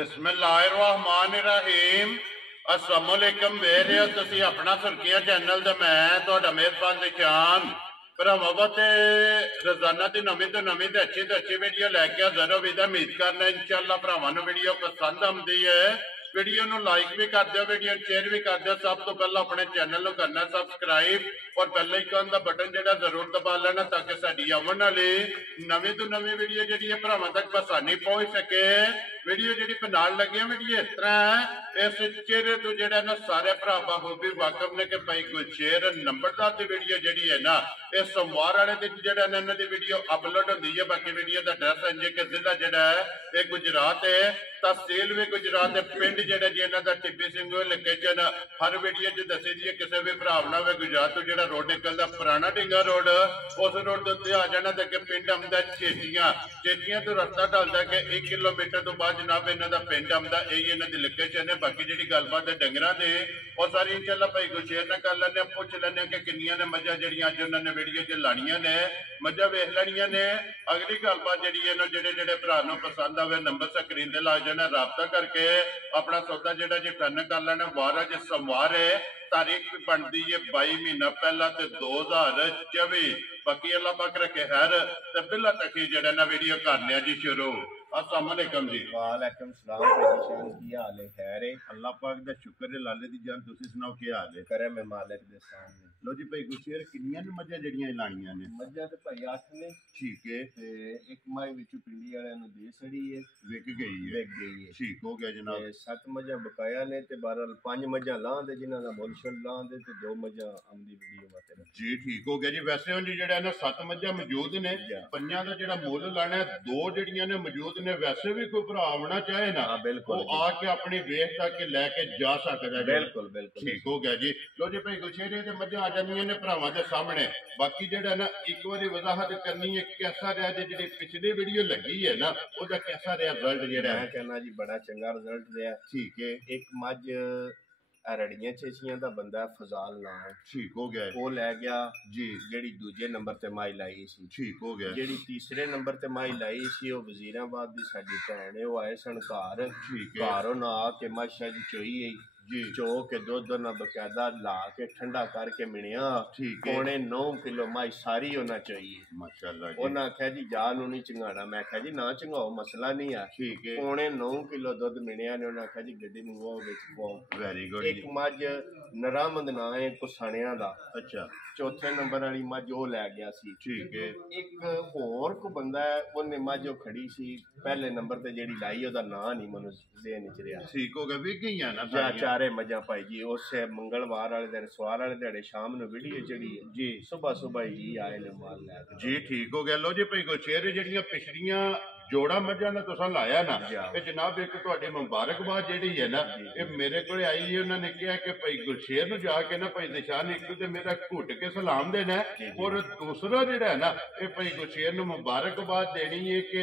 बिस्मिल्लाहिर्रहमानिर्रहीम। अस्सलामुअलैकुम। मेरे तुसी अपना सुर्खियां चैनल ते मैं तुहाडा मेहरबान निशान भरावां ते रोजाना की नवीं तो अच्छी वीडियो लैके हाजिर हो। उम्मीद करना इंशाअल्लाह भरावां नूं वीडियो पसंद आउंदी है। वीडियो नूं लाइक भी कर दो, वीडियो शेयर भी कर दो। सब तो पहले अपने चैनल नूं करना सबसक्राइब और बेल आइकन का बटन जिहड़ा जरूर दबा लेना ताकि साडी आउण वाली नवीं तो नवीं वीडियो जिहड़ी है भरावां तक आसानी पहुंच सके। वीडियो जी नाल लगी वीडियो इस तरह है, इस चेहरे तो जो ना सारे भरा बखूबी वाकफ ने कि भाई गुलशेर नंबरदार की वीडियो जी है ना ये सोमवार वाले दिन जो इन्हों की वीडियो अपलोड होती है। बाकी वीडियो का एड्रैस है कि जिला जोड़ा है ये गुजरात है, तहसील भी गुजरात है, पिंड जोड़ा जी इन्हों का टिब्बी सिंह लोकेशन हर वीडियो च दसी दी है। किसी भी भरा ना हो गुजरात तो जो रोड निकलता पुराना ढिंगा रोड उस रोड के उत्ते आ जाना तो पिंड आंदा चेटियां चेटियां तो रस्ता ढलता कि 1 किलोमीटर तो बाद जनाब इन्हों का पिंड आंदा यही इन्हों की लोकेशन है। बाकी जी गलबात है डंगरां ने और सारी इंशाअल्लाह भाई गुलशेर ने कर लें, पुछ लें कि किनिया ने मझा जड़ियां अज उन्होंने वीडियो च लानिया ने मझा वेख लैनिया ने। अगली गलबात जी जेडे जेडे भरा पसंद आवे नंबर स्क्रीन से ला जाना, राबता करके अपना सौदा जो जी डन कर लेना। वार अज सोमवार है, तारीख भी बनती है 22 महीना पहला 2024। बाकी अल्लाह पाक रखे खैर ते बिल्ला तक ही जड़ा ना वीडियो करने जी शुरू। अस्सलाम वालेकुम जी। वालेकुम सलाम भाई शान की हाल है? खैर है, अल्लाह पाक दा शुक्र है। लाले दी जान तुसी सुनाओ की हाल है? करे मैं मालिक दे सामने। लो जी भाई गुलशेर किन्नियां ने मझां जड़ियां लाणियां ने? मझां ते भाई 8 ने। ठीक है। ते एक माई विच पिंडी वाले नु दे छड़ी है, विक गई है। ठीक हो गया जनाब। ते 7 मझां बकाया ने ते बहरहाल 5 मझां लां दे जिन्हां दा मुल शुल लां दे ते 2 मझां आमदी वीडियो वाते जी। ठीक हो गया जी। वैसे हुण जी जेड़ा ना 7 मझां मौजूद ने, पंजां दा जेड़ा मुल लाना है 2 जड़ियां ने मौजूद ने। वैसे भी कोई भरा आवना चाहे ना बिल्कुल वो आके अपनी वेख तक लैके जा सकदा है। बिल्कुल बिल्कुल ठीक हो गया जी। लो जी भाई गुलशेर ते मझां आ जांदियां ने भरावां दे सामने। बाकी जेड़ा ना एक बारी वजाहत करनी है कैसा रहा जी जेडी पिछली वीडियो लगी है ना ओदा कैसा रहा रिजल्ट जेड़ा? मैं कहना जी बड़ा चंगा रिजल्ट रहा। ठीक है। एक मझ रड़ियां चेचियां दा बंदा फजाल ना है। ठीक हो गया। वो लै गया जी। जेड़ी दूजे नंबर ते माई लाई सी। ठीक हो गया। जेड़ी तीसरे नंबर ते माई लाई सी वो वजीराबाद दी साडी भैन है। वो आए सन घर। ठीक है। घरों ना आके माशा जी चोई आई जी। चो के दुध ना बकायदा ला के ठंडा करके मिनिया। ठीक है। 9.25 किलो माई सारी होना चाहिए। माशाअल्लाह जी। उन्हें आख्या जी जा नू नहीं चंगाना। मैं आख्या जी ना चंगाओ मसला नहीं है। ठीक है। 9.25 किलो दुध मिनिया ने। उन्हें आख्या जी गड्डी मंगवाओ विच पाओ। Very good. एक मझ नरामद ना है कुसाणिया दा। अच्छा। चौथे नंबर वाली मझ वो लै गया सी। ठीक है। एक होर को बंदा है उन्हें मझ खड़ी सी पहले नंबर ते जेड़ी लाई ओदा नां नहीं मनु ज़हन च रहा। ठीक हो गया। भी गईयां ना चारे मझां भाई जी उस मंगलवार वाले दिन सवार वाले दिहाड़े शाम नूं वीडियो चढ़ी है जी। सुबह सुबह जी आए ने माल लै जी। ठीक हो गया। लो जी भाई गुलशेर जेड़ियां पिछलियां जोड़ा मझां ने तुसां लाया ना ते जनाब एक तुहाडी मुबारकबाद जेड़ी है ना ये मेरे को आई है। उन्होंने कहा कि भाई गुलशेर नूं जाके ना भाई निशान एक तो मेरा घुट के सलाम देना है और दूसरा जेड़ा है ना ये भाई गुलशेर नूं मुबारकबाद देनी है कि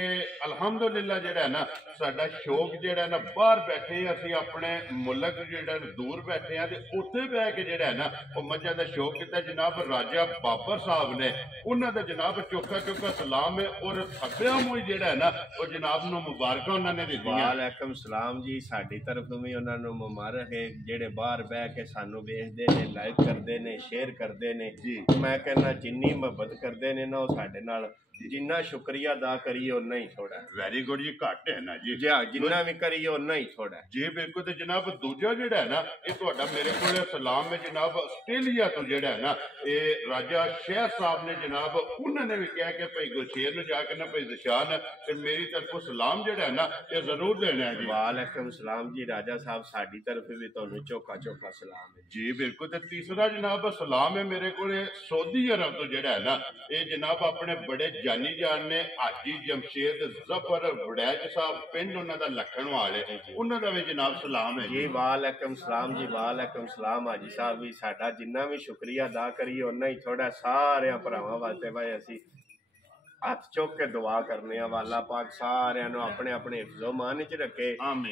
अलहमदुलिल्लाह जेड़ा है ना साडा शौक जेड़ा है ना बाहर बैठे असीं अपने मुल्क जेड़ा दूर बैठे हैं ते उत्थे बह के जेड़ा है ना वो मझां दा शौक किता। जनाब राजा बाबर साहब ने उन्हां दा जनाब चौका चौका सलाम है और खब्बे मुंह जेड़ा है ना वो जनाब नूं मुबारक उन्होंने दित्तियां। वालेकुम सलाम जी। साडी तरफ भी उन्हां नूं मुबारक है जेड़े बाहर बह के सानू वेखदे ने, लाइक करदे ने, शेयर करदे ने जी। मैं कहना जिन्नी मोहब्बत करदे ने ना वो साडे नाल जिन्ना शुक्रिया अदा करिए उन्ना ही थोड़ा। वेरी गुड जी। घट है ना जी जिन्ना भी करिए उन्ना ही थोड़ा जी। बिल्कुल। तो जनाब दूजा जेड़ा है ना ये तुहाडा मेरे को सलाम है जनाब आस्ट्रेलिया तो जेड़ा है ना ये राजा शेर साहब ने जनाब उन्होंने भी कहा कि भाई गुलशेर नूं जाके ना भाई निशान मेरी तरफों सलाम जेड़ा है ना ये जरूर देना है जी। वालेकुम सलाम जी। राजा साहब साडी तरफ भी तुहानूं चौका चौका सलाम है जी। बिल्कुल। तो तीसरा जनाब सलाम है मेरे को सऊदी अरब तो जेड़ा है ना ये जनाब अपने बड़े जानी जान ने हाजी जमशेद जफर वड़ैच साहब पिंड उन्हां दा लखनवाल है उन्हां दा भी जनाब सलाम है जी। वालेकुम सलाम जी। वालेकुम सलाम हाजी साहब भी साडा जिन्ना भी शुक्रिया अदा करिए उन्ना ही थोड़ा सारे भरावां वास्ते भाई असी हथ चुक के दुआ करने वाला पाक सारे अपने अपने हिफ्ज़ो मान च रखे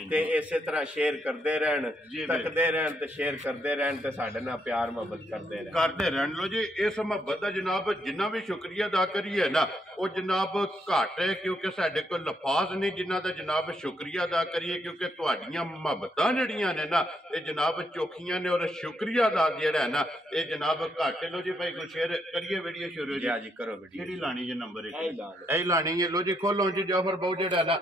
ते इसे तरह शेयर करते रहन, तकते रहन ते शेयर करते रहन ते साडे नाल प्यार मोहब्बत करते रहन। लो जी इस मोहब्बत दा जनाब जिन्ना भी शुक्रिया अदा करिए ना वो जनाब घट है, क्योंकि साडे कोल लफाज नहीं जिन्ना दा जनाब शुक्रिया अदा करिए, क्योंकि तुहाडियां मोहब्बतां जड़ियां ने ना ये जनाब चोखियां ने और शुक्रिया अदा जेड़ा है ना ये जनाब घट है। लो जी भाई को शेयर करिए वीडियो शुरू जी करो वीडियो केड़ी लानी जी नंबर यही लानी है। लो जी खोलो जी जाफर बाबू जेड़ा ना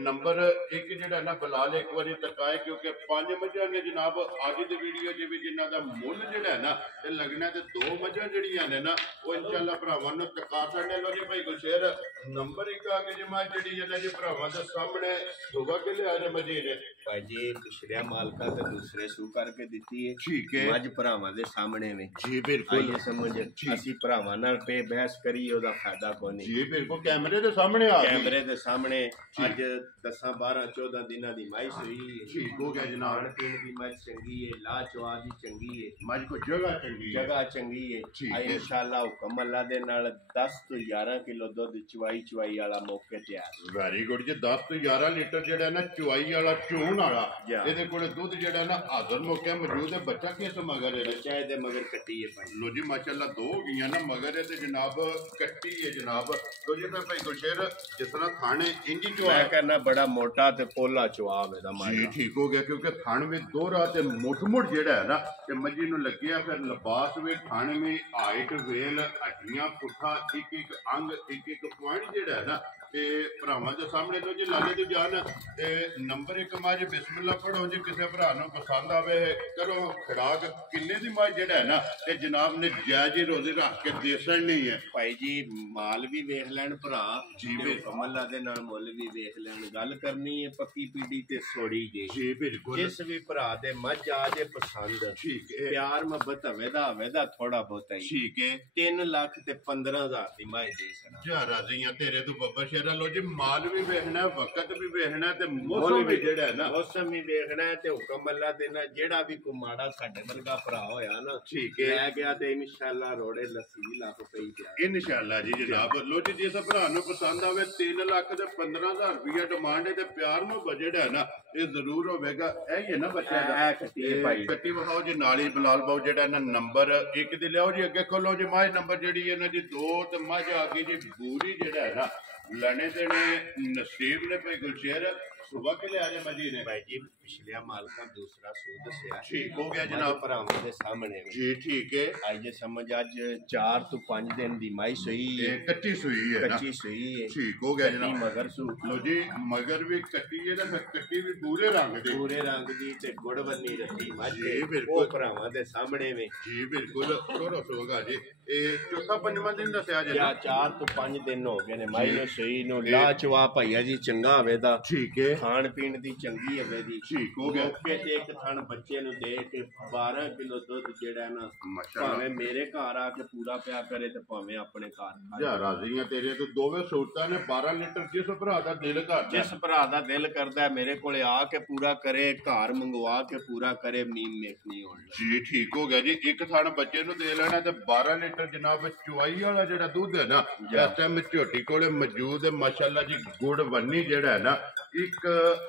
नंबर एक जेड़ा ना बिलाल एक बारी तकाए, क्योंकि 5 मझां ने जनाब अज दी वीडियो च भी जिन्ना दा मुल जेड़ा है ना ते लगना ते 2 मझां जड़ियां ने ना वो इंशाअल्लाह भरावां नूं तका छड्डने। लो जी भाई को शेयर नंबर एक आगे जी मैं जेड़ी है ना जी भरावां दे सामने सुबह के लिया जे मजीद भाई जी पिछलिया मालका ते दूसरे सू करके दिती है। ठीक है मज भरावां दे सामने में जी बिल्कुल ये समझ असी भरावां नाल पे बहस करी ओदा फायदा कोई नहीं जी बिल्कुल कैमरे दे सामने आ कैमरे दे सामने अज 10 12 14 दिना दी माइश हुई ठीक हो गया जनाब। खाण पीण दी मज चंगी है, ला चवा दी चंगी है, मज को जगह चंगी है इंशाअल्लाह हुक्म अल्लाह दे नाल 10 तो 11 किलो दूध चवाई वाला मौके तैयार। वेरी गुड जी 10 तो 11 लीटर जेड़ा ना चवाई वाला चून वाला ਇਹਦੇ ਕੋਲੇ ਦੁੱਧ ਜਿਹੜਾ ਨਾ ਹਾਜ਼ਰ ਮੌਕੇ ਮੌਜੂਦ ਹੈ। ਬੱਚਾ ਕਿਸ ਮਗਰ ਹੈ? ਬੱਚਾ ਇਹਦੇ ਮਗਰ ਕੱਟੀ ਹੈ ਭਾਈ। ਲੋ ਜੀ ਮਾਸ਼ਾਅੱਲਾ 2 ਹੋ ਗਈਆਂ ਨਾ ਮਗਰ ਤੇ ਜਨਾਬ ਕੱਟੀ ਹੈ ਜਨਾਬ। ਲੋ ਜੀ ਭਾਈ ਗੁਲਸ਼ੇਰ ਜਿਸ ਤਰ੍ਹਾਂ ਖਾਣੇ ਇੰਜੀ ਚਵਾ ਮੈਂ ਕਹਿੰਦਾ ਬੜਾ ਮੋਟਾ ਤੇ ਪੋਲਾ ਚਵਾਬ ਇਹਦਾ ਮਾਇਆ ਜੀ ਠੀਕ ਹੋ ਗਿਆ, ਕਿਉਂਕਿ ਖਾਣ ਵਿੱਚ ਦੋਹਰਾ ਤੇ ਮੁੱਠ ਜਿਹੜਾ ਹੈ ਨਾ ਤੇ ਮੱਝੀ ਨੂੰ ਲੱਗਿਆ ਫਿਰ ਲਿਬਾਸ ਵੀ ਖਾਣੇ ਵਿੱਚ ਹਾਈਟ ਵੇਲ ਹੱਡੀਆਂ ਪੁੱਠਾ ਇੱਕ ਅੰਗ ਇੱਕ ਪੁਆਇੰਟ ਜਿਹੜਾ ਹੈ ਨਾ ਤੇ ਭਰਾਵਾਂ ਦੇ ਸਾਹਮਣੇ ਤੋਂ ਜੀ ਲਾਲੇ ਦੀ ਜਾਨ ਤੇ ਨੰਬਰ 1 ਮੱਝ ਬਿਸਮਿਲ੍ਲਾ ਪੜੋ ਜੀ। ਕਿਸੇ ਭਰਾ ਨੂੰ ਪਸੰਦ ਆਵੇ ਕਰੋ ਖੜਾਕ ਕਿੰਨੇ ਦੀ ਮੱਝ ਜਿਹੜਾ ਹੈ ਨਾ ਤੇ ਜਨਾਬ ਨੇ ਜਾਇਜ਼ ਹੀ ਰੋਜ਼ੇ ਰੱਖ ਕੇ ਦੇਸਣ ਨਹੀਂ ਹੈ ਭਾਈ ਜੀ। ਮਾਲ ਵੀ ਵੇਖ ਲੈਣ ਭਰਾ ਜੀ ਕਮਲਾ ਦੇ ਨਾਲ ਮੁੱਲ ਵੀ ਵੇਖ ਲੈਣ। ਗੱਲ ਕਰਨੀ ਹੈ ਪੱਕੀ ਪੀੜੀ ਤੇ ਸੋੜੀ ਜੀ ਬਿਲਕੁਲ। ਜਿਸ ਵੀ ਭਰਾ ਦੇ ਮੱਝ ਆ ਜੇ ਪਸੰਦ ਠੀਕ ਹੈ ਪਿਆਰ ਮੁਹੱਬਤ ਹੋਵੇ ਦਾ ਥੋੜਾ ਬਹੁਤਾ ਹੀ ਠੀਕ ਹੈ 3 ਲੱਖ ਤੇ 15,000 ਦੀ ਮੱਝ ਦੇ ਸਣਾ ਜਾ ਰਾਜ਼ੀਆਂ ਤੇਰੇ ਤੋਂ ਬੱਬਾ ਸ਼ੇਰਾ। ਲੋ ਜੀ ਮਾਲ ਵੀ ਵੇਖਣਾ ਵਕਤ ਵੀ ਵੇਖਣਾ ਤੇ ਮੌਸਮ ਵੀ ਜਿਹੜਾ ਹੈ ਨਾ ਮੌਸਮ ਵੀ ਵੇਖਣਾ ਤੇ ਹੁਕਮ ਅੱਲਾ ਦੇ ਨਾਲ ਜਿਹੜਾ ਵੀ ਕੋ ਮਾੜਾ ਸਾਡੇ ਵਰਗਾ ਭਰਾ ਹੋਇਆ ਨਾ ਠੀਕ ਹੈ ਲੈ ਗਿਆ ਤੇ ਇਨਸ਼ਾਅੱਲਾ ਰੋੜੇ ਲੱਸੀ ਲੱਖ ਪਈ ਪਿਆ ਇਨਸ਼ਾਅੱਲਾ ਜੀ ਜਨਾਬ। ਲੋ ਜੀ ਜੇ ਭਰਾ ਨੂੰ ਪਸੰਦ ਆਵੇ 3 ਲੱਖ ਤੇ 15,000 ਰੁਪਇਆ ਡਿਮਾਂਡ ਹੈ ਤੇ ਪਿਆਰ ਨੂੰ ਬਜਟ ਹੈ ਨਾ ਇਹ ਜ਼ਰੂਰ ਹੋਵੇਗਾ। ਇਹ ਹੀ ਹੈ ਨਾ ਬੱਚਿਆਂ ਦਾ ਕੱਟੀ ਵਿਖਾਓ ਜੀ ਨਾਲ ਹੀ ਬਿਲਾਲ ਬਾਊ ਜਿਹੜਾ ਨਾ ਨੰਬਰ 1 ਦੇ ਲਿਆਓ ਜੀ। ਅੱਗੇ ਖੋਲੋ ਜੀ ਮਾਝ ਨੰਬਰ ਜਿਹੜੀ ਹੈ ਨਾ ਜੀ 2 ਤੇ ਮੱਝ ਆ ਗਈ ਜੀ ਬੂਰੀ ਜਿਹੜਾ ਹੈ ਨਾ ਲੈਣੇ देने नसीब ने भाई गुलशेर सुबह के लिए आ जाए मजी ने भाई जी पिछलिया माल का दूसरा सूद से ठीक हो गया जनाब भरावां दे सामने जी ठीक है। आज समझ आज 4 तो 5 दिन दी माई सुई है कच्ची सुई है कच्ची सुई है ठीक हो गया जनाब। मगर सू लो जी मगर भी कच्ची है ना कच्ची भी पूरे रंग दी ते गुड़ बन्नी रखी मज जी बिल्कुल भरावां दे सामने में जी बिल्कुल थोड़ा सोगा जी ਇਹ ਚੌਥਾ ਪੰਜਵਾਂ ਦਿਨ ਦੱਸਿਆ ਜੇ 4 ਤੋਂ 5 ਦਿਨ ਹੋ ਗਏ ਨੇ ਮਾਈ ਨੂੰ ਸਹੀ ਨੂੰ ਲਾ ਚਵਾ ਭਈਆ ਜੀ ਚੰਗਾ ਹੋਵੇ ਦਾ ਠੀਕ ਹੈ ਖਾਣ ਪੀਣ ਦੀ ਚੰਗੀ ਹੋਵੇ ਦੀ ਠੀਕ ਹੋ ਗਿਆ। ਮੌਕੇ ਤੇ ਇੱਕ ਥਣ ਬੱਚੇ ਨੂੰ ਦੇ ਕੇ 12 ਕਿਲੋ ਦੁੱਧ ਜਿਹੜਾ ਨਾ ਭਾਵੇਂ ਮੇਰੇ ਘਰ ਆ ਕੇ ਪੂਰਾ ਪਿਆ ਕਰੇ ਤੇ ਭਾਵੇਂ ਆਪਣੇ ਘਰ ਜਾ ਰਾਜ਼ੀਆਂ ਤੇਰੇ ਤੋਂ ਦੋਵੇਂ ਸੂਰਤਾਂ ਨੇ 12 ਲੀਟਰ ਜਿਸ ਭਰਾ ਦਾ ਦਿਲ ਕਰਦਾ ਜਿਸ ਭਰਾ ਦਾ ਦਿਲ ਕਰਦਾ ਮੇਰੇ ਕੋਲੇ ਆ ਕੇ ਪੂਰਾ ਕਰੇ ਘਰ ਮੰਗਵਾ ਕੇ ਪੂਰਾ ਕਰੇ ਮੀਮ ਮੇਖ ਨਹੀਂ ਹੋਣ ਜੀ ਠੀਕ ਹੋ ਗਿਆ ਜੀ। ਇੱਕ ਥਣ ਬੱਚੇ ਨੂੰ ਦੇ ਲੈਣਾ ਤੇ 12 ਲੀਟਰ ਜਨਾਬ ਚੁਆਈ ਵਾਲਾ ਜਿਹੜਾ ਦੁੱਧ ਹੈ ਨਾ ਇਸ ਟਾਈਮ ਝੋਟੀ ਕੋਲੇ ਮੌਜੂਦ ਹੈ ਮਾਸ਼ਾਅੱਲਾ ਜੀ। ਗੁੜ ਵੰਨੀ ਜਿਹੜਾ ਹੈ ਨਾ ਇੱਕ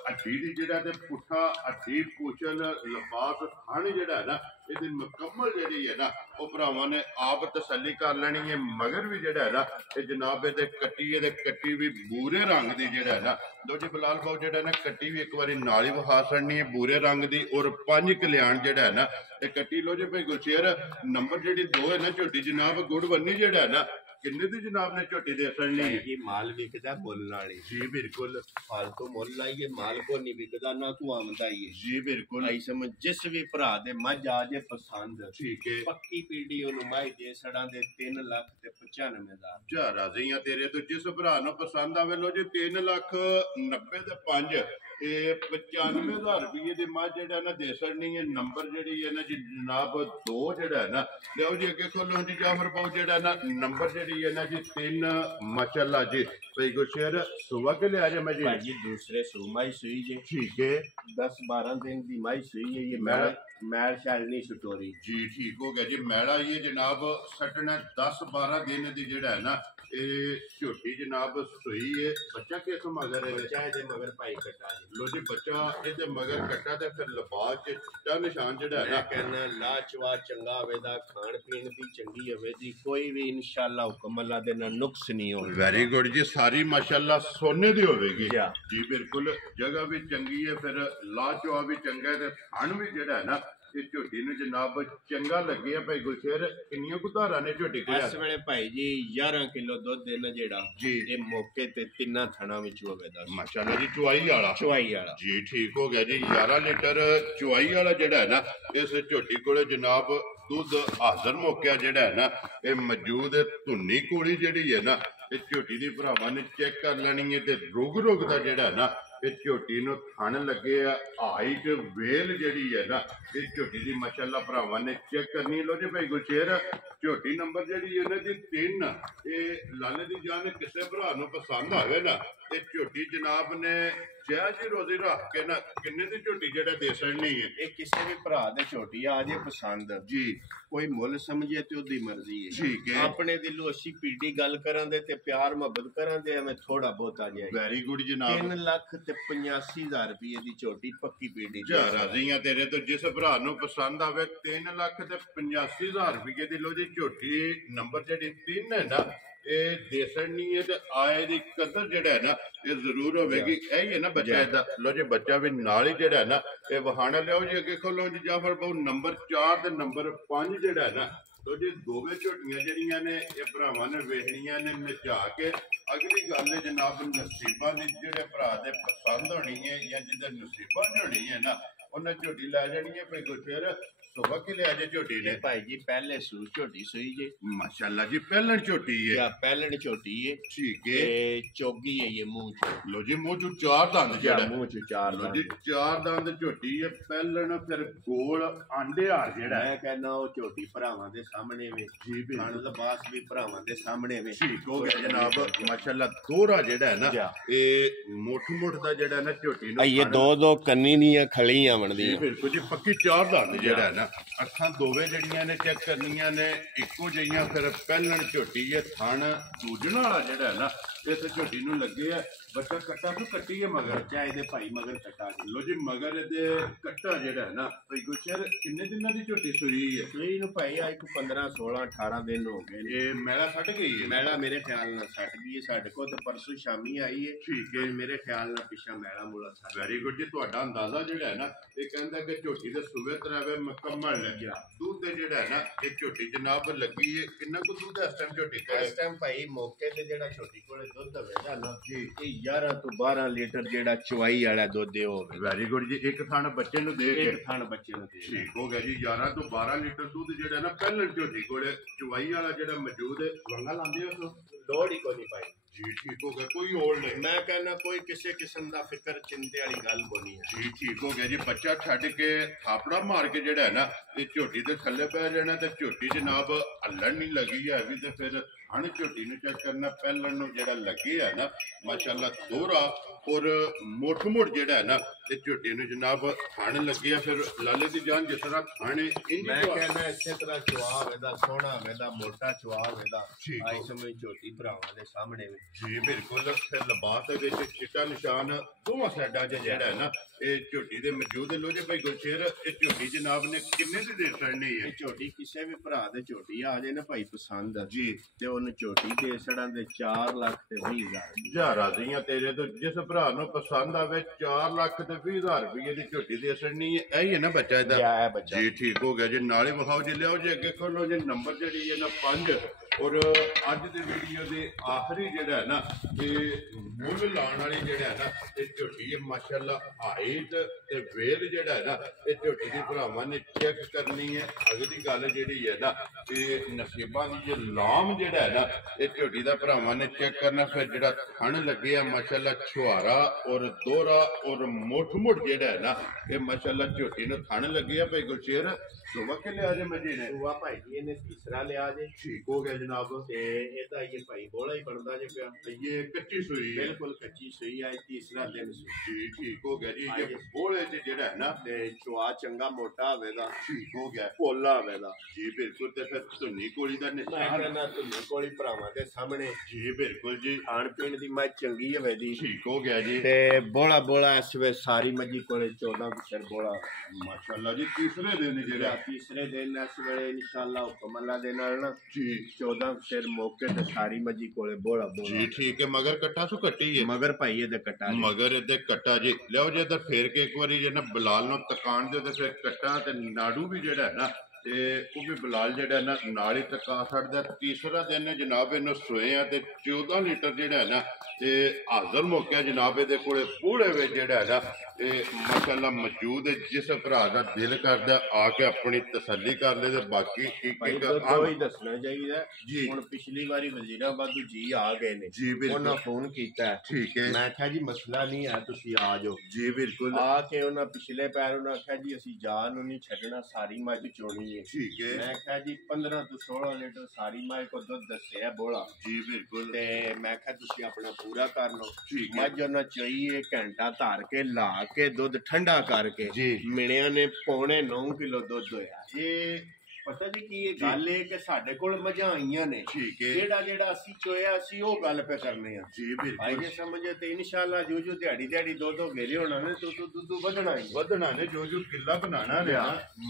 ਹੱਡੀ ਦੀ ਜਿਹੜਾ ਤੇ ਪੁੱਠਾ ਹੱਡੀ ਪੁੱਛਲ ਲੰਬਾਸ ਥਣ ਜਿਹੜਾ ਹੈ ਨਾ ਇਹਦੀ ਮੁਕੰਮਲ ਜਿਹੜੀ ਹੈ ਨਾ ਉਹ ਭਰਾਵਾਂ ਨੇ ਆਪ ਤਸੱਲੀ ਕਰ ਲੈਣੀ ਹੈ। ਮਗਰ ਵੀ ਜਿਹੜਾ ਹੈ ਨਾ ਇਹ ਜਨਾਬ ਇਹਦੇ ਕੱਟੀ ਵੀ ਬੂਰੇ ਰੰਗ ਦੀ ਜਿਹੜਾ ਹੈ ਨਾ ਲੋ ਜੀ ਬਿਲਾਲ ਬਾਊ ਜਿਹੜਾ ਨਾ ਕੱਟੀ ਵੀ ਇੱਕ ਵਾਰੀ ਨਾਲ ਹੀ ਵਿਖਾ ਛੱਡਣੀ ਹੈ ਬੂਰੇ ਰੰਗ ਦੀ ਔਰ 5 ਕਲਿਆਣ ਜਿਹੜਾ ਹੈ ਨਾ ਇਹ ਕੱਟੀ ਲੋ ਜੀ ਭਾਈ ਗੁਲਸ਼ੇਰ ਨੰਬਰ ਜਿਹੜੀ 2 ਹੈ ਨਾ ਝੋਟੀ ਜਨਾਬ ਗੁੜ ਵੰਨੀ ਜਿਹੜਾ ਹੈ ਨਾ ਕਿੰਨੇ ਦੀ ਜਨਾਬ ਨੇ ਝੋਟੀ ਦੇ ਅਸਲ ਨਹੀਂ ਇਹ ਮਾਲ ਵਿਕਦਾ ਮੁੱਲ ਨਾਲ ਹੀ ਜੀ ਬਿਲकुल फालतू ਮੁੱਲ ਲਾਈਏ ਮਾਲ ਕੋ ਨਹੀਂ ਵਿਕਦਾ ਨਾ ਤੂੰ ਆਮਦਾ ਹੀ ਜੀ ਬਿਲकुल ਆਈ ਸਮਝ ਜਿਸ ਵੀ ਭਰਾ ਦੇ ਮੱਝ ਆ ਜੇ ਪਸੰਦ ਠੀਕ ਹੈ ਪੱਕੀ ਪੀੜੀ ਉਹਨੂੰ ਮਾਈ ਦੇ ਸੜਾਂ ਦੇ 3 ਲੱਖ ਤੇ 95,000 ਜਾ ਰਾਜ਼ੀਆਂ ਤੇਰੇ ਤੋਂ ਜਿਸ ਭਰਾ ਨੂੰ ਪਸੰਦ ਆਵੇ ਲੋ ਜੀ 3 ਲੱਖ 90 ਤੇ 5 ਇਹ 95,000 ਰੁਪਏ ਦੀ ਮੱਝ ਜਿਹੜਾ ਨਾ ਦੇ ਸੜਨੀ ਹੈ। ਨੰਬਰ ਜਿਹੜੀ ਹੈ ਨਾ ਜੀ ਜਨਾਬ 2 ਜਿਹੜਾ ਹੈ ਨਾ ਲਿਓ ਜੀ ਅੱਗੇ ਖੋਲੋ ਜੀ ਜਾਫਰ ਪਾਓ ਜਿਹੜਾ ਨਾ ਨੰਬਰ ਜਿਹੜੀ ਹੈ ਨਾ ਜੀ 3 ਮਾਸ਼ਾਅੱਲਾ ਜੀ ਭਾਈ ਗੁਲਸ਼ੇਰ ਸੁਬह के लिए आ जाए मैं जी दूसरे सूमाई सुई जी ठीक है 10-12 दिन की माई सुई है ये मैल शैल नहीं सुटोरी जी ठीक हो गया जी मैड़ा ये जनाब सटना 10-12 दिन दी जेड़ा है ना ਝੋਟੀ ਜਨਾਬ ਸੂਈ ਹੈ ਬੱਚਾ ਕਿਸ ਮਗਰ ਹੈ ਬੱਚਾ ਇਹਦੇ ਮਗਰ ਭਾਈ ਕੱਟਾ ਜੀ ਲੋ ਜੀ ਬੱਚਾ ਇਹਦੇ ਮਗਰ ਕੱਟਾ ਤੇ ਫਿਰ ਲਿਬਾਸ ਚ ਚਿੱਟਾ ਨਿਸ਼ਾਨ ਜਿਹੜਾ ਹੈ ਮੈਂ ਨਾ ਕਹਿੰਦਾ ਲਾਚਵਾ ਚੰਗਾ ਹੋਵੇ ਦਾ ਖਾਣ ਪੀਣ ਦੀ ਚੰਗੀ ਹੋਵੇ ਦੀ ਕੋਈ ਵੀ ਇਨਸ਼ਾਅੱਲਾ ਹੁਕਮ ਅੱਲਾ ਦੇ ਨਾਲ ਨੁਕਸ ਨਹੀਂ ਹੋਵੇ ਵੈਰੀ ਗੁੱਡ ਜੀ ਸਾਰੀ ਮਾਸ਼ਾਅੱਲਾ ਸੋਨੇ ਦੀ ਹੋਵੇਗੀ ਜੀ ਜੀ ਬਿਲਕੁਲ ਜਗ੍ਹਾ ਵੀ ਚੰਗੀ ਹੈ ਫਿਰ ਲਾਚਵਾ ਵੀ ਚੰਗਾ ਹੈ ਤੇ ਥਣ ਵੀ ਜਿਹੜਾ ਹੈ ਨਾ ਇਹ ਝੋਟੀ ਨੂੰ ਜਨਾਬ ਚੰਗਾ ਲੱਗਿਆ ਭਾਈ ਗੁਲਸ਼ੇਰ ਕਿੰਨੀਆਂ ਕੁ ਧਾਰਾਂ ਨੇ ਝੋਟੀ ਕੋਲ ਇਸ ਵੇਲੇ ਭਾਈ ਜੀ 11 ਕਿਲੋ ਦੁੱਧ ਦੇਣਾ ਜਿਹੜਾ ਜੀ ਇਹ ਮੌਕੇ ਤੇ ਤਿੰਨਾਂ ਥਣਾਂ ਵਿੱਚ ਹੋਵੇ ਦਾ ਮਾਸ਼ਾਅੱਲਾ ਜੀ ਚੁਆਈ ਵਾਲਾ ਚੁਆਈ ਵਾਲਾ ਜੀ ਠੀਕ ਹੋ ਗਿਆ ਜੀ 11 ਲੀਟਰ ਚੁਆਈ ਵਾਲਾ ਜਿਹੜਾ ਹੈ ਨਾ ਇਸ ਝੋਟੀ ਕੋਲੇ ਜਨਾਬ ਦੁੱਧ ਹਾਜ਼ਰ ਮੌਕਿਆ ਜਿਹੜਾ ਹੈ ਨਾ ਇਹ ਮੌਜੂਦ ਧੁੰਨੀ ਕੋਲੀ ਜਿਹੜੀ ਹੈ ਨਾ ਇਹ ਝੋਟੀ ਦੀ ਭਰਾਵਾਂ ਨੇ ਚੈੱਕ ਕਰ ਲੈਣੀ ਹੈ ਤੇ ਰੁਗ ਦਾ ਜਿਹੜਾ ਹੈ ਨਾ ਇਹ ਝੋਟੀ ਨੂੰ ਥਣ ਲੱਗੇ ਆ ਹਾਈਟ ਵੇਲ ਜਿਹੜੀ ਹੈ ਨਾ ਇਹ ਝੋਟੀ ਦੀ ਮਾਸ਼ਾਅੱਲਾ ਭਰਾਵਾਂ ਨੇ ਚੈੱਕ ਕਰਨੀ ਲੋ ਜੀ ਭਾਈ ਗੁਲਸ਼ੇਰ ਝੋਟੀ ਨੰਬਰ ਜਿਹੜੀ ਇਹਨਾਂ ਦੀ 3 ਇਹ ਲਾਲੇ ਦੀ ਜਾਨ ਕਿਸੇ ਭਰਾ ਨੂੰ ਪਸੰਦ ਆਵੇ ਨਾ ਇਹ ਝੋਟੀ ਜਨਾਬ ਨੇ ਜਾਇਜ਼ ਹੀ ਰੋਜ਼ੀ ਰੱਖ ਕੇ ਨਾ ਕਿੰਨੇ ਦੀ ਝੋਟੀ ਜਿਹੜਾ ਦੇ ਛੱਡਣੀ ਹੈ ਇਹ ਕਿਸੇ ਵੀ ਭਰਾ ਦੇ ਝੋਟੀ ਆ ਜੇ ਪਸੰਦ ਜੀ ਕੋਈ ਮੁੱਲ ਸਮਝੇ ਤੇ ਉਹਦੀ ਮਰਜ਼ੀ ਹੈ ਠੀਕ ਹੈ ਆਪਣੇ ਦਿਲੋਂ ਅਸੀਂ ਪੀੜੀ ਗੱਲ ਕਰਾਂ ਦੇ ਤੇ ਪਿਆਰ ਮੁਹੱਬਤ ਕਰਾਂ ਦੇ ਐਵੇਂ ਥੋੜਾ ਬਹੁਤ ਆ ਜਾਏ ਵੈਰੀ ਗੁੱਡ ਜਨਾਬ 3,85,000 ਰੁਪਏ ਦੀ ਝੋਟੀ ਪੱਕੀ ਪੀੜੀ ਜਾ ਰਾਜ਼ੀਆਂ ਤੇਰੇ ਤੋਂ ਜਿਸ ਭਰਾ ਨੂੰ ਪਸੰਦ ਆਵੇ 3,85,000 ਰੁਪਏ ਦੀ ਲੋ ਜੀ ਝੋਟੀ ਨੰਬਰ ਜਿਹੜੀ 3 ਹੈ ਨਾ ਇਹ ਦੇਸਣ ਨਹੀਂ ਹੈ ਤੇ ਆਏ ਦੀ ਕਦਰ ਜਿਹੜਾ ਹੈ ਨਾ ਇਹ ਜ਼ਰੂਰ ਹੋਵੇਗੀ ਇਹ ਹੀ ਹੈ ਨਾ ਬੱਚਾ ਇਹਦਾ ਲੋ ਜੀ ਬੱਚਾ ਵੀ ਨਾਲ ਹੀ ਜਿਹੜਾ ਹੈ ਨਾ ਇਹ ਵਹਾਣਾ ਲਿਓ ਜੀ ਅੱਗੇ ਖੋਲੋ ਜੀ ਜਾਫਰ ਬਹੁ ਨੰਬਰ 4 ਤੇ ਨੰਬਰ 5 ਜਿਹੜਾ ਹੈ ਨਾ ਤੋ ਜੀ ਦੋਵੇਂ ਝੋਟੀਆਂ ਜਿਹੜੀਆਂ ਨੇ ਇਹ ਭਰਾਵਾਂ ਨੇ ਵੇਖਣੀਆਂ ਨੇ ਨਚਾ ਕੇ ਅਗਲੀ ਗੱਲ ਹੈ ਜਨਾਬ ਨਸੀਬਾਂ ਦੀ ਜਿਹੜੇ ਭਰਾ ਦੇ ਪਸੰਦ ਹੋਣੀ ਹੈ ਜਾਂ ਜਿਹਦੇ ਨਸੀਬਾਂ ਹੋਣੀ ਹੈ ਨਾ ਉਹਨਾਂ ਝੋਟੀ ਲੈ ਜਾਣੀ ਹੈ ਭਾਈ ਗੁਰਫੇਰ ਸੁਬਹ ਕਿ ਲਿਆ ਜੇ ਝੋਟੀ ਨੇ ਭਾਈ ਜੀ ਪਹਿਲੇ ਸੂ ਝੋਟੀ ਸੂਈ ਜੇ ਮਾਸ਼ਾਅੱਲਾ ਜੀ ਪਹਿਲਣ ਝੋਟੀ ਹੈ ਜਾਂ ਪਹਿਲਣ ਝੋਟੀ ਹੈ ਠੀਕ ਹੈ ਤੇ ਚੋਗੀ ਹੈ ਇਹ ਮੂੰਹ ਚ ਲੋ ਜੀ ਮੂੰਹ ਚ 4 ਦੰਦ ਜਿਹੜਾ ਮੂੰਹ ਚ 4 ਲੋ ਜੀ 4 ਦੰਦ ਝੋਟੀ ਹੈ ਪਹਿਲਣ ਫਿਰ ਗੋਲ ਆਂਡੇ ਹਾਰ ਜਿਹੜਾ ਮੈਂ ਕਹਿੰਦਾ ਉਹ ਝੋਟੀ ਭਰਾਵਾਂ ਦੇ ਸਾਹਮਣੇ ਵੇ ਜੀ ਖਾਣ ਲਿਬਾਸ ਵੀ ਭਰਾਵਾਂ ਦੇ ਸਾਹਮਣੇ ਵੇ ਠੀਕ ਹੋ ਗਿਆ ਜਨਾਬ ਮਾਸ਼ਾਅੱਲਾ ਦੋਹਰਾ ਜਿਹੜਾ ਹੈ ਨਾ ਇਹ ਮੁੱਠ ਦਾ ਜਿਹੜਾ ਨਾ ਝੋਟੀ ਨੂੰ ਇਹ ਦੋ ਕੰਨੀ ਦੀਆਂ ਖਲੀਆਂ ਬਣਦੀਆਂ ਬਿਲਕੁਲ ਜੀ ਪੱਕੀ 4 ਦੰਦ ਜਿਹੜਾ ਹੈ ਨਾ ਅੱਖਾਂ ਦੋਵੇਂ ਜਿਹੜੀਆਂ ਨੇ ਚੈੱਕ ਕਰਨੀਆਂ ਨੇ ਇੱਕੋ ਜਿਹੀਆਂ ਫਿਰ ਪਹਿਲਣ ਝੋਟੀ ਹੈ ਥਣ ਦੂਜਣ ਵਾਲਾ ਜਿਹੜਾ ਹੈ ਨਾ ਇਸ ਝੋਟੀ ਨੂੰ ਲੱਗੇ ਆ ਬੱਚਾ ਕੱਟਾ ਤੋਂ ਕੱਟੀ ਹੈ ਮਗਰ ਚਾਹੇ ਭਾਈ ਮਗਰ ਕੱਟਾ ਲੋ ਜੀ ਮਗਰ ਇਹਦੇ ਕੱਟਾ ਜਿਹੜਾ ਹੈ ਨਾ ਭਾਈ ਗੁਰਸ਼ੇਰ ਕਿੰਨੇ ਦਿਨਾਂ ਦੀ ਝੋਟੀ ਸੂਈ ਹੈ ਸੂਈ ਨੂੰ ਭਾਈ ਅੱਜ ਕੋ 15 16 18 ਦਿਨ ਹੋ ਗਏ ਨੇ ਇਹ ਮੈਲਾ ਛੱਡ ਗਈ ਹੈ ਮੈਲਾ ਮੇਰੇ ਖਿਆਲ ਨਾਲ ਛੱਡ ਗਈ ਹੈ ਸਾਡੇ ਕੋਲ ਤੇ ਪਰਸੋਂ ਸ਼ਾਮੀ ਆਈ ਹੈ ਠੀਕ ਹੈ ਮੇਰੇ ਖਿਆਲ ਨਾਲ ਪਿੱਛਾ ਮੈਲਾ ਮੂਲਾ ਛੱਡ ਵੈਰੀ ਗੁੱਡ ਜੀ ਤੁਹਾਡਾ ਅੰਦਾਜ਼ਾ ਜਿਹੜਾ ਹੈ ਨਾ ਇਹ ਕਹਿੰਦਾ ਕਿ ਝੋਟੀ ਦੇ ਸੂਬੇ ਤਰਾਵੇ ਮੁਕੰਮਲ ਲੱਗਿਆ ਦੁੱਧ ਤੇ ਜਿਹੜਾ ਹੈ ਨਾ ਇਹ ਝੋਟੀ ਜਨਾਬ ਲੱਗੀ ਹੈ ਕਿੰਨਾ ਕੁ ਦੁੱਧ ਇਸ ਟਾਈਮ ਝੋਟੀ ਕੋਲ ਇਸ ਟਾਈਮ ਭਾਈ ਮੌਕੇ ਤੇ ਜਿਹੜਾ ਛੋਟੀ ਕੋਲੇ ਦੁੱਧ ਹੋਵੇਗਾ ਨਾ ਜੀ ਇਹ 11 ਤੋਂ 12 ਲੀਟਰ ਜਿਹੜਾ ਚਵਾਈ ਵਾਲਾ ਦੁੱਧ ਹੋਵੇ ਵੈਰੀ ਗੁੱਡ ਜੀ ਇੱਕ ਥਣ ਬੱਚੇ ਨੂੰ ਦੇ ਕੇ ਇੱਕ ਥਣ ਬੱਚੇ ਨੂੰ ਦੇ ਠੀਕ ਹੋ ਗਿਆ ਜੀ 11 ਤੋਂ 12 ਲੀਟਰ ਦੁੱਧ ਜਿਹੜਾ ਨਾ ਪਹਿਲਣ ਝੋਟੀ ਕੋਲੇ ਚਵਾਈ ਵਾਲਾ ਜਿਹੜਾ ਮੌਜੂਦ ਹੈ ਵੰਗਾ ਲਾਉਂਦੇ ਹੋ ਲੋੜ ਹੀ ਕੋਈ ਨਹੀਂ ਭਾਈ ਜੀ ਠੀਕ ਹੋ ਗਿਆ ਕੋਈ ਹੋਰ ਨਹੀਂ ਮੈਂ ਕਹਿੰਦਾ ਕੋਈ ਕਿਸੇ ਕਿਸਮ ਦਾ ਫਿਕਰ ਚਿੰਤੇ ਵਾਲੀ ਗੱਲ ਕੋਈ ਹੈ ਜੀ ਠੀਕ ਹੋ ਗਿਆ ਜੀ ਬੱਚਾ ਛੱਡ ਕੇ ਥਾਪੜਾ ਮਾਰ ਕੇ ਜਿਹੜਾ ਹੈ ਨਾ ਇਹ ਝੋਟੀ ਦੇ ਥੱਲੇ ਪੈ ਜਾਣਾ ਤੇ ਝੋਟੀ ਜਨਾਬ ਹੱਲਣ ਨਹੀਂ ਲੱਗੀ ਹੈ ਵੀ ਤੇ ਫਿਰ ਹਣ ਝੋਟੀ ਨੂੰ ਚੈੱਕ ਕਰਨਾ ਪਹਿਲਣ ਨੂੰ ਜਿਹੜਾ ਲੱਗੇ ਹੈ ਨਾ ਮਾਸ਼ਾਅੱਲਾ ਦੋਹਰਾ ਔਰ ਮੁੱਠ ਜਿਹੜਾ ਹੈ ਨਾ ਤੇ ਝੋਟੀ ਨੂੰ ਜਨਾਬ ਥਣ ਲੱਗਿਆ ਫਿਰ ਲਾਲੇ ਦੀ ਜਾਨ ਜਿਸ ਤਰ੍ਹਾਂ ਥਾਣੇ ਮੈਂ ਕਹਿੰਦਾ ਇਸੇ ਤਰ੍ਹਾਂ ਜਵਾਬ ਇਹਦਾ ਸੋਹਣਾ ਇਹਦਾ ਮੋਟਾ ਜਵਾਬ ਇਹਦਾ ਆਈ ਸਮੇਂ ਝੋਟੀ ਭਰਾਵਾਂ ਦੇ ਸਾਹਮਣੇ ਵੀ ਜੀ ਬਿਲਕੁਲ ਫਿਰ ਲਿਬਾਸ ਦੇ ਵਿੱਚ ਚਿੱਟਾ ਨਿਸ਼ਾਨ ਦੋਵਾਂ ਸਾਈਡਾਂ 'ਚ ਜਿਹੜਾ ਹੈ ਨਾ ਇਹ ਝੋਟੀ ਦੇ ਮੌਜੂਦ ਲੋ ਜੇ ਭਾਈ ਗੁਰਸ਼ੇਰ ਇਹ ਝੋਟੀ ਜਨਾਬ ਨੇ ਕਿੰਨੇ ਦੀ ਦੇ ਛੱਡਣੀ ਹੈ ਇਹ ਝੋਟੀ ਕਿਸੇ ਵੀ ਭਰਾ ਦੇ ਝੋਟੀ ਆ ਜੇ ਨਾ ਭਾਈ ਪਸੰਦ ਆ ਜੀ ਤੇ ਉਹਨੂੰ ਝੋਟੀ ਦੇ ਛੜਾਂ ਦੇ 4,20,000 ਜਾ ਰਾਜ਼ੀਆਂ ਤੇਰੇ ਤੋਂ ਜਿਸ ਭਰਾ ਨੂੰ ਪਸੰਦ ਆਵੇ 4,20,000 ਰੁਪਏ ਦੀ ਝੋਟੀ ਦੇ ਛੱਡਣੀ ਹੈ ਇਹ ਹੀ ਹੈ ਨਾ ਬੱਚਾ ਇਹਦਾ ਜੀ ਠੀਕ ਹੋ ਗਿਆ ਜੀ ਨਾਲੇ ਵਿਖਾਓ ਜੀ ਲਿਆਓ ਜੀ ਅੱਗੇ ਖੋਲੋ ਜੀ ਨੰਬਰ ਜਿਹੜੀ ਹੈ ਨਾ 5 ਔਰ ਅੱਜ ਦੇ ਵੀਡੀਓ ਦੇ ਆਖਰੀ ਜਿਹੜਾ ਹੈ ਨਾ ਇਹ ਮੁੱਲ ਲਾਉਣ ਵਾਲੀ ਜਿਹੜਾ ਹੈ ਨਾ ਇਹ ਝੋਟੀ ਹੈ ਮਾਸ਼ਾਅੱਲਾ ਹਾਈਟ ਤੇ ਵੇਲ ਜਿਹੜਾ ਹੈ ਨਾ ਇਹ ਝੋਟੀ ਦੀ ਭਰਾਵਾਂ ਨੇ ਚੈੱਕ ਕਰਨੀ ਹੈ ਅਗਲੀ ਗੱਲ ਜਿਹੜੀ ਹੈ ਨਾ ਇਹ ਨਸੀਬਾਂ ਦੀ ਜੇ ਲਾਮ ਜਿਹੜਾ ਹੈ ਨਾ ਇਹ ਝੋਟੀ ਦਾ ਭਰਾਵਾਂ ਨੇ ਚੈੱਕ ਕਰਨਾ ਫਿਰ ਜਿਹੜਾ ਥਣ ਲੱਗੇ ਆ ਮਾਸ਼ਾਅੱਲਾ ਛੁਹਾਰਾ ਔਰ ਦੋਹਰਾ ਔਰ ਮੁੱਠ ਜਿਹੜਾ ਹੈ ਨਾ ਇਹ ਮਾਸ਼ਾਅੱਲਾ ਝੋਟੀ ਨੂੰ ਥਣ ਲੱਗੇ ਆ ਭਾਈ ਗੁਰਸ਼ੇਰ ਸੁਬਹ ਕੇ ਲਿਆ ਜੇ ਮਜੀ ਨੇ ਭਾਈ ਜੀ ਇਹਨੇ ਤੀਸਰਾ ਲਿਆ ਜੇ ਠੀਕ ਹੋ ਗਿਆ जनाब ਤੇ ਇਹਦਾ ਇਹ ਭਾਈ ਬੋਲਾ ਹੀ ਬਣਦਾ ਜੇ ਪਿਆ ये कच्ची सूई है ਬਿਲਕੁਲ ਕੱਚੀ ਸੂਈ ਆ ਤੀਸਰਾ ਦਿਨ ਸੀ जी ठीक हो गया जी हाँ ये जी। बोले च जेड़ा है ना ਤੇ ਚੁਆ ਚੰਗਾ ਮੋਟਾ ਹੋਵੇਗਾ ठीक हो गया ਪੋਲਾ ਹੋਵੇਗਾ जी बिल्कुल ते फिर धुनी कोली दा ਮੈਂ निशान ਕਹਿੰਦਾ ਤੁਹਾਨੂੰ ਕੋਲੀ ਭਰਾਵਾਂ ਦੇ ਸਾਹਮਣੇ जी बिल्कुल जी ਖਾਣ ਪੀਣ ਦੀ ਮੈਂ ਚੰਗੀ ਹੋਵੇ ਦੀ ठीक हो गया जी ਤੇ ਬੋਲਾ ਇਸ ਵੇ ਸਾਰੀ ਮੱਝੀ ਕੋਲੇ 14 ਕਿਸਰ ਬੋਲਾ माशाल्लाह जी तीसरे दिन ਜਿਹੜਾ जेड़ा ਤੀਸਰੇ ਦਿਨ ਇਸ ਵੇਲੇ ਇਨਸ਼ਾਅੱਲਾ ਹੁਕਮ ਅੱਲਾ ਦੇ ਨਾਲ ਨਾ जी 14 ਕਿਸਰ ਮੌਕੇ ਤੇ ਸਾਰੀ ਮੱਝੀ ਕੋਲੇ ਬੋਲਾ जी ठीक है मगर कट्टा सु कट्टी है ਮਗਰ ਭਾਈ ਇਹਦੇ ਕਟਾ मगर इधर कट्टा जी लियो जे इधर फेर के एक बारी जे ना बिलाल नु तकान दे ते फिर कट्टा ते नाड़ू भी जेड़ा है ना ते ਉਹ ਵੀ ਬਿਲਾਲ ਜਿਹੜਾ ਨਾ ਨਾਲ ਹੀ ਤਕਾ ਛੱਡਦਾ ਤੀਸਰਾ ਦਿਨ ਜਨਾਬ ਇਹਨੂੰ ਸੋਏ ਆ ਤੇ 14 ਲੀਟਰ ਜਿਹੜਾ ਹੈ ਨਾ ਤੇ ਹਾਜ਼ਰ ਮੌਕਿਆ ਜਨਾਬ ਇਹਦੇ ਕੋਲੇ ਪੂਰੇ ਵਿੱਚ ਜਿਹੜਾ ਹੈ ਨਾ ਤੇ ਮਾਸ਼ਾਅੱਲਾ ਮੌਜੂਦ ਹੈ ਜਿਸ ਭਰਾ ਦਾ ਦਿਲ ਕਰਦਾ ਆ ਕੇ ਆਪਣੀ ਤਸੱਲੀ ਕਰ ਲੈ ਤੇ ਬਾਕੀ ਇੱਕ ਭਾਈ ਇੱਕ ਦੋ ਹੀ ਦੱਸਣਾ ਚਾਹੀਦਾ ਜੀ ਹੁਣ ਪਿਛਲੀ ਵਾਰੀ ਵਜ਼ੀਰਾਬਾਦ ਜੀ ਆ ਗਏ ਨੇ ਜੀ ਉਹਨਾਂ ਬਿਲਕੁਲ ਫੋਨ ਕੀਤਾ ਠੀਕ ਹੈ ਮੈਂ ਕਿਹਾ ਜੀ ਮਸਲਾ ਨਹੀਂ ਹੈ ਤੁਸੀਂ ਆ ਜਾਓ ਜੀ ਬਿਲकुल ਆ ਕੇ ਉਹਨਾਂ ਪਿਛਲੇ ਪੈਰ ਉਹਨਾਂ ਆਖਿਆ ਜੀ ਅਸੀਂ ਜਾਨ ਨੂੰ ਨਹੀਂ ਛੱਡਣਾ ਸਾਰੀ ਮੱਝ ਚੋਣੀ ਹੈ ਠੀਕ ਹੈ ਮੈਂ ਕਿਹਾ ਜੀ 15 ਤੋਂ 16 ਲੀਟਰ ਸਾਰੀ ਮੱਝ ਕੋ ਦੁੱਧ ਦੱਸਿਆ ਬੋਲਾ ਜੀ ਬਿਲकुल ਤੇ ਮੈਂ ਕਿਹਾ ਤੁਸੀਂ ਆਪਣਾ ਪੂਰਾ ਕਰ ਲਓ ਠੀਕ ਹੈ ਮੱਝ ਉਹਨਾਂ ਚਾਹੀਏ ਘੰਟਾ ਧਾਰ ਕੇ ਲਾ ਕੇ ਦੁੱਧ ਠੰਡਾ ਕਰਕੇ ਜੀ ਮਿਣਿਆਂ ਨੇ ਪੌਣੇ 9 ਕਿਲੋ ਦੁੱਧ ਹੋਇਆ ਇਹ ਪਤਾ ਜੀ ਕੀ ਇਹ ਗੱਲ ਹੈ ਕਿ ਸਾਡੇ ਕੋਲ ਮੱਝਾਂ ਆਈਆਂ ਨੇ ਠੀਕ ਹੈ ਜਿਹੜਾ ਅਸੀਂ ਚੋਇਆ ਅਸੀਂ ਉਹ ਗੱਲ ਪੇ ਕਰਨੇ ਆ ਜੀ ਭਾਈ ਬਿਲकुल ਜੇ ਸਮਝੇ ਤੇ ਇਨਸ਼ਾਅੱਲਾ ਜੋ ਦਿਹਾੜੀ ਦੋ ਘੇਰੇ ਹੋਣਾ ਨੇ ਤੋ ਦੁੱਧ ਵਧਣਾ ਹੀ ਵਧਣਾ ਨੇ ਜੋ ਕਿੱਲਾ ਬਣਾਣਾ ਨੇ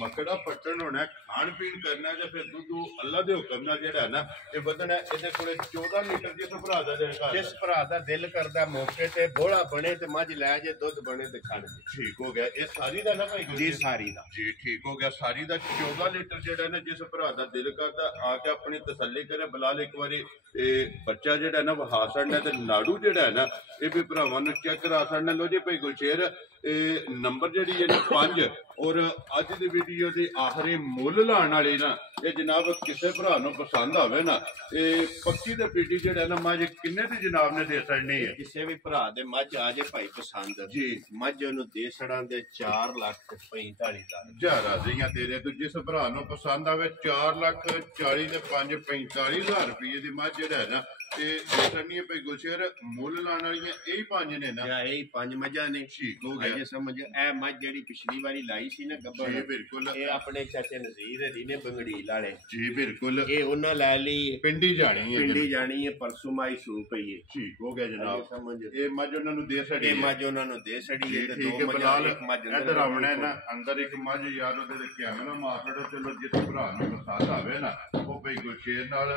ਮਕੜਾ ਪੱਟਣ ਹੋਣਾ ਖਾਣ ਪੀਣ ਕਰਨਾ ਤੇ ਫਿਰ ਦੁੱਧ ਅੱਲਾ ਦੇ ਹੁਕਮ ਨਾਲ ਜਿਹੜਾ ਨਾ ਇਹ ਵਧਣਾ ਇਹਦੇ ਕੋਲੇ 14 ਲੀਟਰ ਜਿਸ ਭਰਾ ਦਾ ਦਿਲ ਕਰਦਾ ਜਿਸ ਭਰਾ ਦਾ ਦਿਲ ਕਰਦਾ ਮੌਕੇ ਤੇ ਬੋਲਾ ਬਣੇ ਤੇ ਮੱਝ ਲੈ ਜੇ ਦੁੱਧ ਬਣੇ ਤੇ ਖੜ ਜੇ ਠੀਕ ਹੋ ਗਿਆ ਇਹ ਸਾਰੀ ਦਾ ਨਾ ਭਾਈ ਜੀ ਸਾਰੀ ਦਾ ਜੀ ਠੀਕ ਹੋ ਗਿਆ ਸਾਰੀ ਦਾ 14 ਲੀਟਰ ਜਿਹੜਾ ਨਾ ਜਿਸ ਭਰਾ ਦਾ ਦਿਲ ਕਰਦਾ ਆ ਕੇ ਆਪਣੀ ਤਸੱਲੀ ਕਰੇ ਬਲਾਲ ਇੱਕ ਵਾਰੀ ਇਹ ਬੱਚਾ ਜਿਹੜਾ ਨਾ ਵਹਾ ਛੱਡਣਾ ਤੇ ਨਾੜੂ ਜਿਹੜਾ ਹੈ ਨਾ ਇਹ ਵੀ ਭਰਾਵਾਂ ਨੂੰ ਚੈੱਕ ਕਰਾ ਛੱਡਣਾ ਲੋ ਜੀ ਭਾਈ ਗੁਲਸ਼ੇਰ ਇਹ ਨੰਬਰ ਜਿਹੜੀ ਹੈ ਨਾ 5 ਔਰ ਅੱਜ ਦੀ ਵੀਡੀਓ ਦੀ ਆਖਰੀ ਮੁੱਲ ਲਾਣ ਵਾਲੀ ਨਾ ਇਹ ਜਨਾਬ ਕਿਸੇ ਭਰਾ ਨੂੰ ਪਸੰਦ ਆਵੇ ਨਾ ਇਹ ਪੱਕੀ ਤੇ ਪੀਟੀ ਜਿਹੜਾ ਨਾ ਮੱਝ ਕਿੰਨੇ ਦੀ ਜਨਾਬ ਨੇ ਦੇ ਛੱਡਣੀ ਹੈ ਕਿਸੇ ਵੀ ਭਰਾ ਦੇ ਮੱਝ ਆ ਜੇ ਭਾਈ ਪਸੰਦ ਜੀ ਮੱਝ ਉਹਨੂੰ ਦੇ ਛੜਾਂ ਦੇ 4,45,000 ਜਾ ਰਾਜ਼ੀਆਂ ਤੇਰੇ ਤੋਂ ਜਿਸ ਭਰਾ ਨੂੰ ਪਸੰਦ ਆਵੇ 4,40,000 ਤੇ 45,000 ਰੁਪਏ ਦੀ ਮੱਝ ਜਿਹੜਾ ਹੈ ਨਾ ਇਹ ਛੱਡਣੀ ਹੈ ਭਾਈ ਗੁਲਸ਼ੇਰ ਮੁੱਲ ਲਾਣ ਵਾਲੀਆਂ ਇਹ 5 ਨੇ ਨਾ ਜਾਂ ਇਹ 5 ਮੱਝਾਂ ਨੇ ਠੀਕ ਹੋ ਗਿਆ ਜੇ ਸਮਝ ਇਹ ਮੱਝ ਜਿਹੜੀ ਪਿਛਲੀ ਵਾਰੀ ਲਾਈ ਸੀ ਨਾ ਜੀ ਗੱਬਰ ਬਿਲकुल ਇਹ ਆਪਣੇ ਚਾਚੇ ਨਜ਼ੀਰ ਦੀ ਨੇ ਬੰਗੜੀਲ ਵਾਲੇ ਜੀ ਬਿਲकुल ਇਹ ਉਹਨਾਂ ਲੈ ਲਈ ਪਿੰਡੀ ਜਾਣੀ ਹੈ ਪਿੰਡੀ ਜਾਣੀ ਹੈ ਪਰਸੋਂ ਮਾਈ ਸੂ ਪਈ ਹੈ ਠੀਕ ਹੋ ਗਿਆ ਜਨਾਬ ਸਮਝ ਇਹ ਮੱਝ ਉਹਨਾਂ ਨੂੰ ਦੇ ਛੜੀ ਇਹ ਮੱਝ ਉਹਨਾਂ ਨੂੰ ਦੇ ਛੜੀ ਜੀ ਹੈ ਤੇ ਠੀਕ ਹੈ ਦੋ ਮੱਝਾਂ ਬਲਾਲ ਇੱਕ ਮੱਝ ਇੱਧਰ ਆਉਣਾ ਨਾ ਅੰਦਰ ਇੱਕ ਮੱਝ ਯਾਰ ਉਹਦੇ ਤੇ ਕੈਮਰਾ ਮਾਰ ਲਓ ਚਲੋ ਜਿਸ ਭਰਾ ਨੂੰ ਪਸੰਦ ਆਵੇ ਨਾ ਉਹ ਭਾਈ ਗੁਲਸ਼ੇਰ ਨਾਲ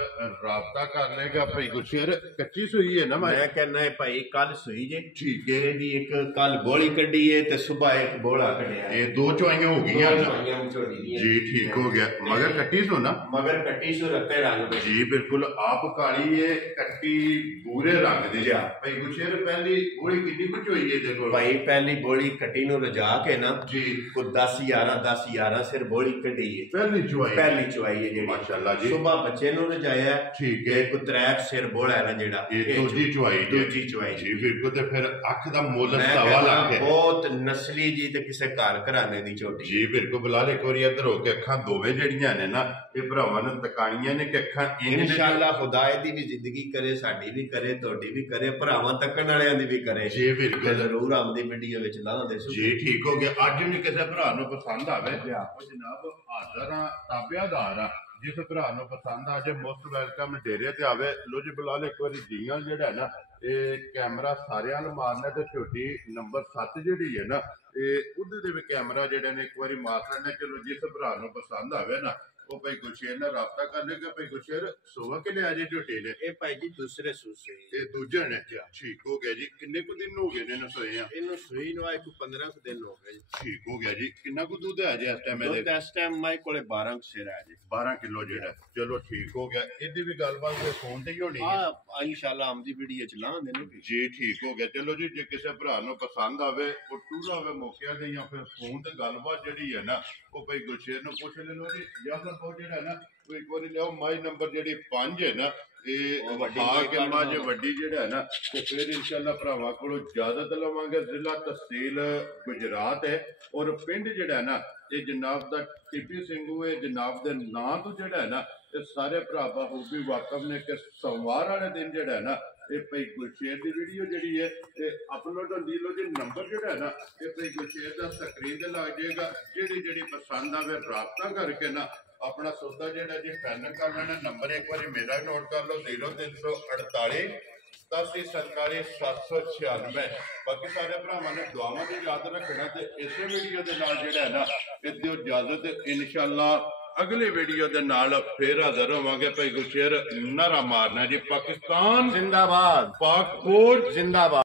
ਰਾਬਤਾ ਕਰ ਲੇਗਾ ਭਾਈ ਗੁਲਸ਼ੇਰ ਕੱਚੀ ਸੂਈ ਹੈ ਨਾ ਮੈਂ ਕਹਿੰਦਾ ਹੈ ਭਾਈ ਕੱਲ ਸੂਈ ਜੇ ਠੀਕ ਹੈ ਇਹਦੀ ਇੱਕ ਕੱਲ ਬੋਲੀ ਕੱਢੀ ਹੈ ਤੇ ਸਵੇਰ ਇੱਕ ਬੋਲਾ ਕੱਢਿਆ ਇਹ ਦੋ ਚੁਆਈਆਂ ਹੋ ਗਈਆਂ ਨਾ ਚੁਆਈਆਂ ਵਿਚੋੜੀ ਦੀਆਂ ਜੀ ਠੀਕ ਹੋ ਗਿਆ ਮਗਰ ਕੱਟੀ ਸੋ ਨਾ ਮਗਰ ਕੱਟੀ ਸੋ ਰੱਤੇ ਰੰਗ ਵਿੱਚ ਜੀ ਬਿਲकुल ਆਪ ਕਾਲੀ ਹੈ ਕੱਟੀ ਪੂਰੇ ਰੰਗ ਦੀ ਜਾ। ਭਾਈ ਗੁਲਸ਼ੇਰ ਪਹਿਲੀ ਗੋਲੀ ਕਿੰਨੀ ਕੁ ਹੋਈ ਹੈ ਇਹਦੇ ਕੋਲ ਭਾਈ ਪਹਿਲੀ ਬੋਲੀ ਕੱਟੀ ਨੂੰ ਰਜਾ ਕੇ ਨਾ ਜੀ ਕੋ 10 11 ਸਿਰ ਬੋਲੀ ਕੱਢੀ ਹੈ ਪਹਿਲੀ ਚੁਆਈ ਪਹਿਲੀ ਚੁਆਈ ਹੈ ਜਿਹੜੀ ਮਾਸ਼ਾਅੱਲਾ ਜੀ ਸੁਬਾ ਬੱਚੇ ਨੂੰ ਰਜਾਇਆ ਠੀਕ ਤੇ ਹੈ ਕੋ ਤਰੈਕ ਸਿਰ ਬੋਲਾ ਹੈ ਨਾ ਜਿਹੜਾ ਇਹ ਦੂਜੀ ਚੁਆਈ ਜੀ। ਦੂਜੀ ਚੁਆਈ ਜੀ ਬਿਲकुल ਤੇ ਫਿਰ ਅੱਖ ਦਾ ਮੁੱਲ ਮੈਂ ਸਵਾ ਕਹਿੰਦਾ ਲੱਖ ਹੈ ਬਹੁਤ ਨਸਲੀ ਜੀ ਤੇ ਕਿਸੇ ਘਰ ਘਰਾਣੇ ਦੀ ਝੋਟੀ ਜੀ ਬਿਲकुल ਬਲਾਲ ਇੱਕ ਵਾਰੀ ਇੱਧਰ ਹੋ ਕੇ ਅੱਖਾਂ ਦੋਵੇਂ ਜਿਹੜੀਆਂ ਨੇ ਨਾ ਇਹ ਭਰਾਵਾਂ ਨੂੰ ਤਕਾਣੀਆਂ ਨੇ ਕਿ ਅੱਖਾਂ ਇੰਜ ਨੇ ਇਨਸ਼ਾਅੱਲਾ ਖੁਦਾਏ ਦੀ ਵੀ ਜ਼ਿੰਦਗੀ ਕਰੇ ਸਾਡੀ ਵੀ ਕਰੇ ਤੁਹਾਡੀ ਵੀ ਕਰੇ ਭਰਾਵਾਂ ਤੱਕਣ ਵਾਲਿਆਂ ਦੀ ਵੀ ਕਰੇ ਜੀ ਤੇ ਬਿਲकुल ਜ਼ਰੂਰ ਆਮਦੀ ਵੀਡੀਓ ਵਿੱਚ ਲਾਉਂਦੇ ਸੋ ਜੀ ਠੀਕ ਹੋ ਗਿਆ ਅੱਜ ਵੀ ਕਿਸੇ ਭਰਾ ਨੂੰ ਪਸੰਦ ਆਵੇ ਉਹ ਜਨਾਬ ਹਾਜ਼ਰ ਆ ਤਾਬਿਆਦਾਰ ਆ ਜਿਸ ਭਰਾ ਨੂੰ ਪਸੰਦ ਆ ਜੇ ਮੋਸਟ ਵੈਲਕਮ ਡੇਰੇ ਤੇ ਆਵੇ ਲੋ ਜੀ ਬਲਾਲ ਇੱਕ ਵਾਰੀ ਜੀਆਂ ਜਿਹੜਾ ਨਾ ਇਹ ਕੈਮਰਾ ਸਾਰਿਆਂ ਨੂੰ ਮਾਰਨਾ ਤੇ ਛੋਟੀ ਨੰਬਰ 7 ਜਿਹੜੀ ਹੈ ਨਾ ਇਹ ਉਹਦੇ ਦੇ ਵੀ ਕੈਮਰਾ ਜਿਹੜੇ ਨੇ ਇੱਕ ਵਾਰੀ ਮਾਰ ਲੈਣਾ ਚਲੋ ਜਿਸ ਭਰਾ ਨੂੰ ਪਸੰਦ ਆਵੇ ਨਾ ਉਹ ਭਾਈ ਗੁਲਸ਼ੇਰ ਨਾਲ ਰਾਬਤਾ ਕਰ ਲੇਗਾ ਭਾਈ ਗੁਲਸ਼ੇਰ ਸੋਵਾ ਕੇ ਲਿਆ ਜੇ ਝੋਟੀ ਨੇ ਇਹ ਭਾਈ ਜੀ ਦੂਸਰੇ ਸੂਸੇ ਇਹ ਦੂਜੇ ਨੇ ਠੀਕ ਹੋ ਗਿਆ ਜੀ ਕਿੰਨੇ ਕੁ ਦਿਨ ਹੋ ਗਏ ਨੇ ਨਾ ਸੋਏ ਆ ਇਹਨੂੰ ਸੂਈ ਨੂੰ ਆਏ ਕੋ 15 ਕੁ ਦਿਨ ਹੋ ਗਏ ਜੀ। ਠੀਕ ਹੋ ਗਿਆ ਜੀ ਕਿੰਨਾ ਕੁ ਦੁੱਧ ਹੈ ਜੀ ਇਸ ਟਾਈਮ ਇਹਦੇ ਦੁੱਧ ਇਸ ਟਾਈਮ ਮਾਈ ਕੋਲੇ 12 ਕੁ ਸਿਰ ਆ ਜੀ 12 ਕਿਲੋ ਜਿਹੜਾ ਚਲੋ ਠੀਕ ਹੋ ਗਿਆ ਇਹਦੀ ਵੀ ਗੱਲਬਾਤ ਕੋਈ ਫੋਨ ਤੇ ਹੀ ਹੋਣੀ ਹੈ ਆ ਇਨਸ਼ਾਅੱਲਾ ਆਮਦੀ ਵੀਡੀਓ ਚ ਲਾਉਂਦੇ ਨੇ ਜੀ ਠੀਕ ਹੋ ਗਿਆ ਚਲੋ ਜੀ ਜੇ ਕਿਸੇ ਭਰਾ ਨੂੰ ਪਸੰਦ ਆਵੇ ਉਹ ਟੂਰਾ ਹੋਵੇ ਮੌਕਿਆਂ ਦੇ ਜਾਂ ਫਿਰ ਫੋਨ ਤੇ ਗੱਲਬਾਤ ਜਿਹੜੀ ਹੈ ਨਾ ਉਹ ਭਾਈ ਗੁਲਸ਼ੇਰ ਨੂੰ ਪੁੱਛ ਲੈਣੋ ਜੀ ਜਾਂ ਫਿਰ ਉਹ ਜਿਹੜਾ ਨਾ ਉਹ ਇੱਕ ਵਾਰੀ ਲਿਆਓ ਮਾਈ ਨੰਬਰ ਜਿਹੜੀ 5 ਹੈ ਨਾ ਇਹ ਵੱਡੀ ਆ ਕੇ ਮਾਂ ਜੇ ਵੱਡੀ ਜਿਹੜਾ ਹੈ ਨਾ ਤੇ ਫਿਰ ਇਨਸ਼ਾਅੱਲਾ ਭਰਾਵਾਂ ਕੋਲੋਂ ਇਜਾਜ਼ਤ ਲਵਾਂਗੇ ਜ਼ਿਲ੍ਹਾ ਤਹਿਸੀਲ ਗੁਜਰਾਤ ਹੈ ਔਰ ਪਿੰਡ ਜਿਹੜਾ ਹੈ ਨਾ ਇਹ ਜਨਾਬ ਦਾ ਟੀਪੀ ਸਿੰਘੂ ਹੈ ਜਨਾਬ ਦੇ ਨਾਂ ਤੋਂ ਜਿਹੜਾ ਹੈ ਨਾ ਤੇ ਸਾਰੇ ਭਰਾ ਬਾਹੂਬੀ ਵਾਕਫ ਨੇ ਕਿ ਸੋਮਵਾਰ ਵਾਲੇ ਦਿਨ ਜਿਹੜਾ ਹੈ ਨਾ ਇਹ ਭਾਈ ਗੁਰਸ਼ੇਰ ਦੀ ਵੀਡੀਓ ਜਿਹੜੀ ਹੈ ਇਹ ਅਪਲੋਡ ਹੁੰਦੀ ਲੋ ਜੀ ਨੰਬਰ ਜਿਹੜਾ ਹੈ ਨਾ ਇਹ ਭਾਈ ਗੁਰਸ਼ੇਰ ਦਾ ਸਕਰੀਨ ਤੇ ਲੱਗ ਜਾਏਗਾ ਜਿਹੜੀ ਪਸੰਦ ਆਵੇ ਰਾਬਤਾ ਕਰਕੇ ਨਾ अपना सौदा जेड़ा जी फाइनल कर लेना नंबर एक बार मेरा नोट कर लो 0348 87 47 796 बाकी सारे भरावां ने दुआवां दी याद रखना ते इसे वीडियो दे नाल जेड़ा है ना इत्ते इजाजत इंशाअल्लाह अगली वीडियो दे नाल फिर हाजिर होवांगे भाई गुरशेर नारा मारना जी पाकिस्तान जिंदाबाद पाक फौज जिंदाबाद।